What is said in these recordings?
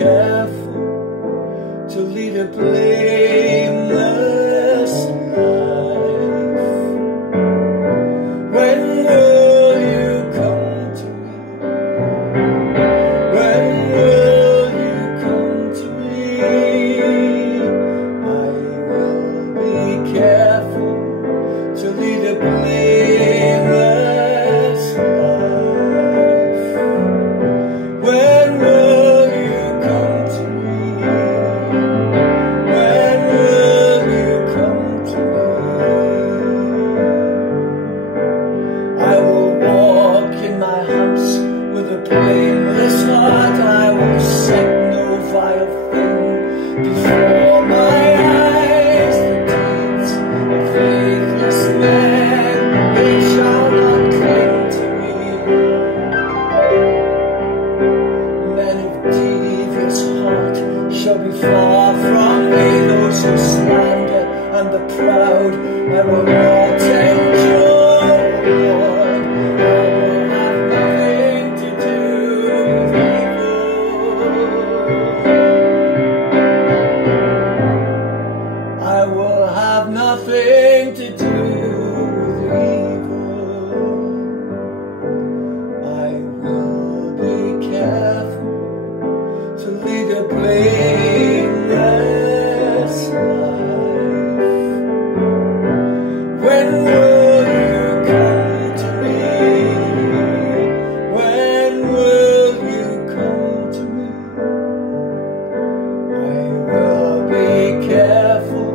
careful to lead a blameless life. When will you come to me? When will you come to me? I will be careful to lead a blameless life. When will you come to me? When will you come to me? I will walk in my house with a blameless heart. I will set no vile thing before my eyes. The deeds of faithless men, they shall not cling to me. Men of devious heart shall be far from me. Those who slander and the proud I will not endure, Lord. I will have nothing to do with evil. I will have nothing to do with evil. I will be careful to lead a blameless life. When will you come to me? When will you come to me? I will be careful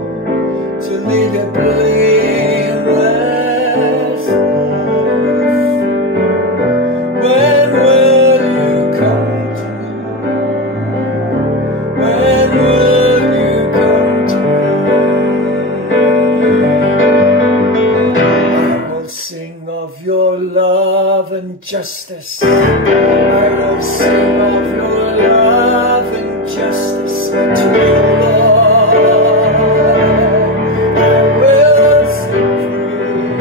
to lead a blameless life. When will you come to me? When will you come to me? I will sing of your love and justice. I will sing of your love and justice to you, Lord. I will sing praise.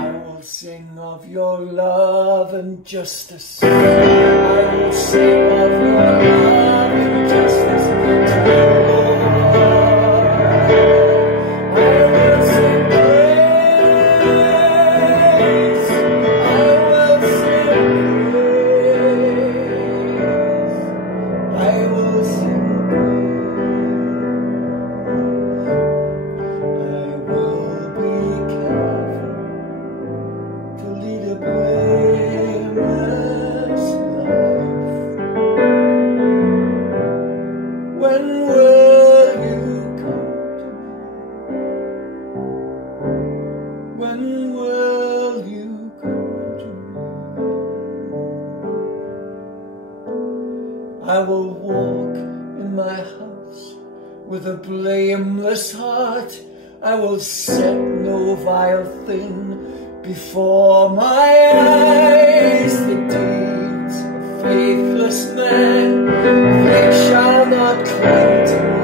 I will sing of your love and justice. I will sing of your love and justice to you, Lord. I will sing praise. I will sing praise. I will sing praise. I will be careful to lead a blameless life. When will you come to me? When will you come to me? I will walk in my house with a blameless heart. I will set no vile thing before my eyes. The deeds of faithless men, they shall not cling to me.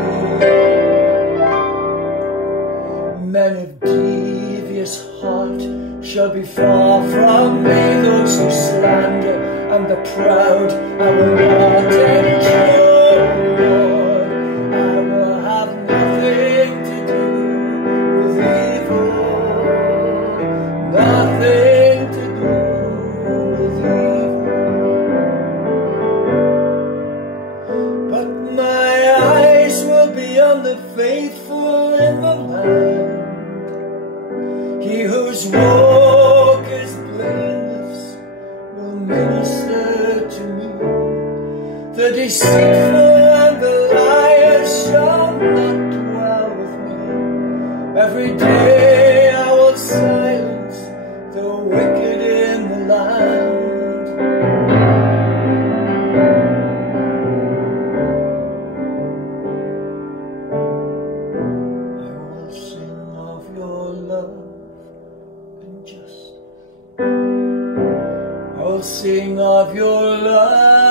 Men of devious heart shall be far from me. Those who slander and the proud I will not endure, Lord. I will have nothing to do with evil. Nothing to do with evil. But my eyes will be on the faithful in the land. He whose walk is blameless will minister to me. The deceitful and the liar shall not dwell with me. Every day I will silence the wicked in the land. I will sing of your love and justice. I will sing of your love